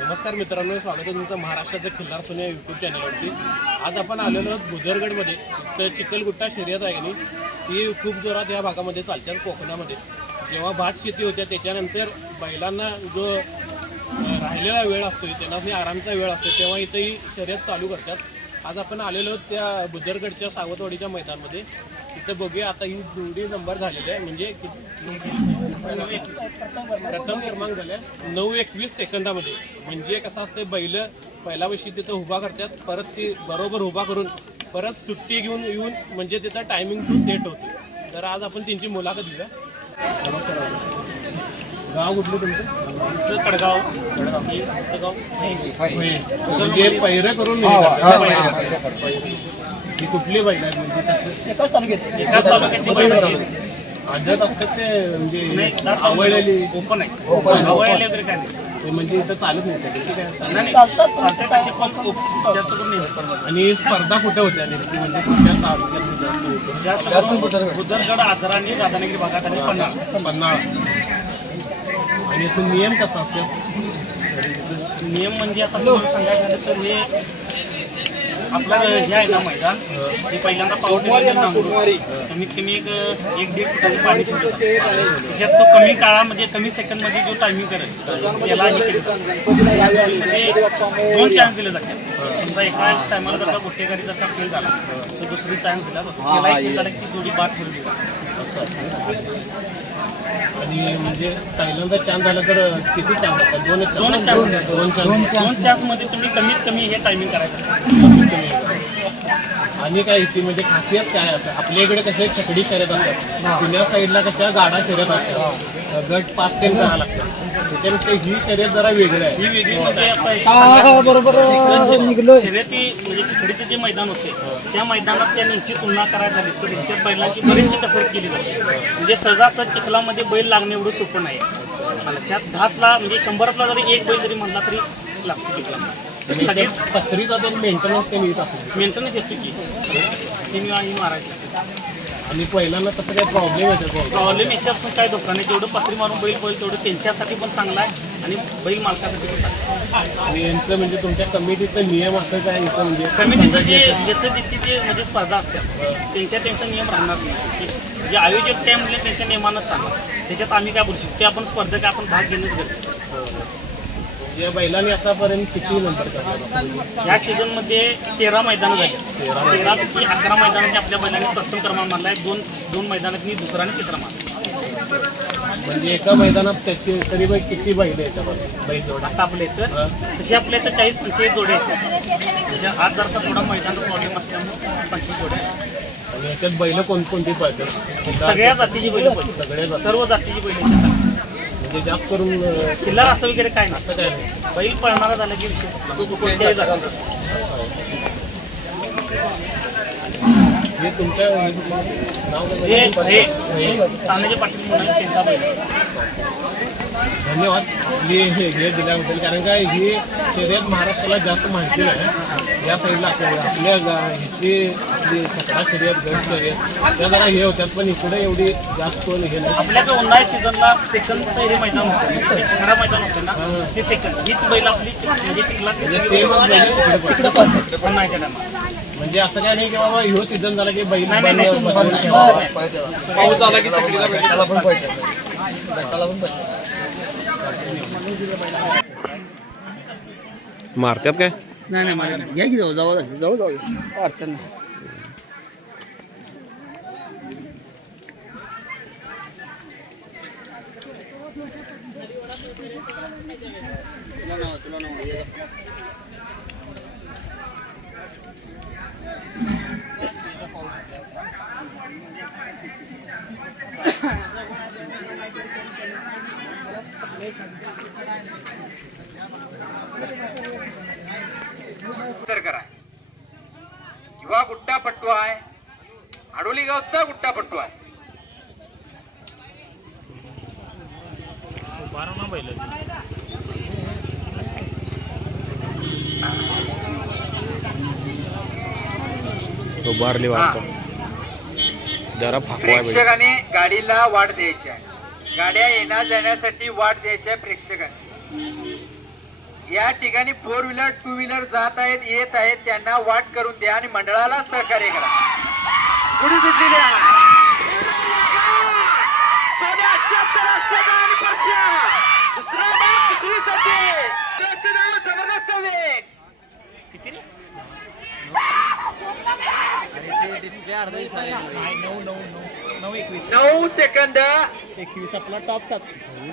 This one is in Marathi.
नमस्कार मित्रांनो स्वागत आहे तुमचं महाराष्ट्राचं खिल्लार सोने यूट्यूब चॅनलवरती आज आपण आलेलो आहोत बुजरगडमध्ये तर चिखलगुट्टा शर्यत आहे की ती खूप जोरात या भागामध्ये चालतात कोकणामध्ये. जेव्हा भात शेती होत्या त्याच्यानंतर बैलांना जो राहिलेला वेळ असतो त्यांना आरामचा वेळ असतो तेव्हा इथं ही शर्यत चालू करतात. आज आपण आलेलो आहोत त्या बुजरगडच्या सावतवाडीच्या मैदानमध्ये. तिथं बघूया आता ही जोडी नंबर झालेली आहे. म्हणजे प्रथम क्रमांक झाल्या नऊ एकवीस सेकंदामध्ये. म्हणजे कसं असतं बैल पहिल्या वर्षी तिथं उभा करतात. परत ती बरोबर उभा करून परत सुट्टी घेऊन येऊन म्हणजे तिथं टायमिंग टू सेट होते. तर आज आपण त्यांची मुलाखत घेऊया. गाव कुठलं तुमचं? कडगाव गाव? म्हणजे पहिरं करून नेतात. ही कुठली बैल आहेत म्हणजे कसं? एकाच तालुक्यात. एकाच तालुक्यातली बैल. आदत असतात ते म्हणजे आवडलेली ओपन आहे. आवळले वगैरे काय नाही. ते म्हणजे इथं चालत नाही त्या दिवशी काय? चालतात करून आणि स्पर्धा कुठे होत्या? नेमकी म्हणजे कुठल्या तालुक्यात जास्त होतं? जास्त करून बुद्धरगड आजरा आणि राधानगरी भागात आणि पन्हाळ. पन्हाळा. आणि याचं नियम कसा असतो? नियम म्हणजे आता तुम्हाला सांगायचं झालं तर हे आपलं हे आहे ना मैदान हे पहिल्यांदा पावटे कमीत कमी एक एक दीड फुटाची पाणी ठेवलं त्याच्यात तो कमी काळामध्ये कमी सेकंडमध्ये जो टायमिंग करेल त्याला हे केलं म्हणजे दोन चान्स दिले जातात. समजा एका टायमाला जर का गुट्टेगारी जर का फेल झाला तर दुसरी चान्स दिला जातो. त्याला एक जोडी बाद ठेवली जाते. असं. आणि म्हणजे पहिल्यांदा चान्स झाला तर किती चान्स असतात? दोनच दोनच चान्स. दोन चान्स दोन चान्समध्ये तुम्ही कमीत कमी हे टायमिंग करायचं. आणि काय याची म्हणजे खासियत काय असं? आपल्या इकडे कसे छकडी शर्यत असतात. पुण्या साईडला कशा गाडा शर्यत असतात. गट पाच टेन करावं लागतं त्याच्यापेक्षा ही शर्यत जरा वेगळी आहे. ही वेगळी म्हणजे आता एक हा बरोबर. निघलोय. शर्यती म्हणजे चिखडीचे जे मैदान होते त्या मैदानात यांची तुलना करायला झाली. तर यांच्यात बैलांची बरीचशी कसरत केली जाते. म्हणजे सहजासहज चिखलामध्ये बैल लागणे एवढं सोपं नाही. लक्षात दहातला म्हणजे शंभरातला जरी एक बैल जरी म्हणला तरी लागतो चिखला सगळे पत्रीचा ते मेंटेनन्स ते मिळत असेल. मेंटेनन्स येतो की. तीन वेळा ही मारायची. आणि पहिल्यांदा तसं काही प्रॉब्लेम येतो प्रॉब्लेम याच्यात पण काय धोका नाही जेवढं पत्री मारून बैल बैल तेवढं त्यांच्यासाठी पण चांगला आहे आणि बैल मालकासाठी पण चांगला आहे. आणि यांचं म्हणजे तुमच्या कमिटीचा नियम असं काय इथं म्हणजे कमिटीचं जे ज्याचं ज्याची जे म्हणजे स्पर्धा असतात त्यांच्या त्यांचा नियम राहणार नाही. जे आयोजक ते म्हणजे त्यांच्या नियमानंच चालणार. त्याच्यात आम्ही काय बोलू शकतो? ते आपण स्पर्धक आपण भाग घेणंच गरजेचं या बैलांनी आतापर्यंत किती नंबर करतात या सीझनमध्ये तेरा मैदानं झाली. तेरापैकी अकरा मैदानात आपल्या बैलांनी प्रथम क्रमांक मानला आहे दोन दोन मैदानात मी दुसरा आणि तिसरा मानला म्हणजे एका मैदानात त्याची तरी बाई किती बैल आहे त्यापासून बैल जोडा. आता आपल्या इथं तसे आपल्या इथं चाळीस पंचेचाळीस जोडे आहेत. म्हणजे आज जरसा थोडा मैदान प्रॉब्लेम असल्यामुळे पंचवीस जोडे आहेत. आणि याच्यात बैल कोणकोणती पळतात सगळ्या जातीची बैल पडली सगळे जाती. सर्व जातीची बैल. म्हणजे जास्त करून किल्लार असं वगैरे काय नाही. असं काय नाही. बैल पळणारा झाला की विषय. कोणत्याही जातीचा. हे तुमच्या आहे, धन्यवाद. मी हे हे दिल्याबद्दल कारण काय ही शर्यत महाराष्ट्राला जास्त माहिती नाही. या साईडला असल्यामुळे आपल्या ह्याची छकडा शर्यत गट शर्यत त्या जरा हे होत्यात पण इकडे एवढी जास्त कोण हे नाही. आपल्याकडे उन्हाळ्या सीझनला सेकंडचं हे मैदान होतं. चिखला मैदान होतं ना ते सेकंड हीच बैल आपली म्हणजे चिखला म्हणजे सेम तिकडे पण पण नाही त्या. म्हणजे असं काय नाही की बाबा ह्यो सीझन झाला की बैल नाही, नाही, नाही, बंद- नाही. पाऊस झाला की चकडीला मारतात काय? नाही नाही मला घ्या की जाऊ जाऊ जाऊ जाऊ जाऊ. अडचण नाही. करा. युवा गुट्टा पट्टू आहे. आडोली गावचा गुट्टा पट्टू आहे. बारा ना बैल उभारली वाटतं जरा फाकवा आहे प्रेक्षकाने गाडीला वाट द्यायची आहे. गाड्या येण्या जाण्यासाठी वाट द्यायची आहे प्रेक्षकांनी. या ठिकाणी फोर व्हीलर टू व्हीलर जात आहेत येत आहेत त्यांना वाट करून द्या आणि मंडळाला सहकार्य करा. सुटलेली जबरदस्त वेग नऊ सेकंद एकवीस आपला टॉपचाच.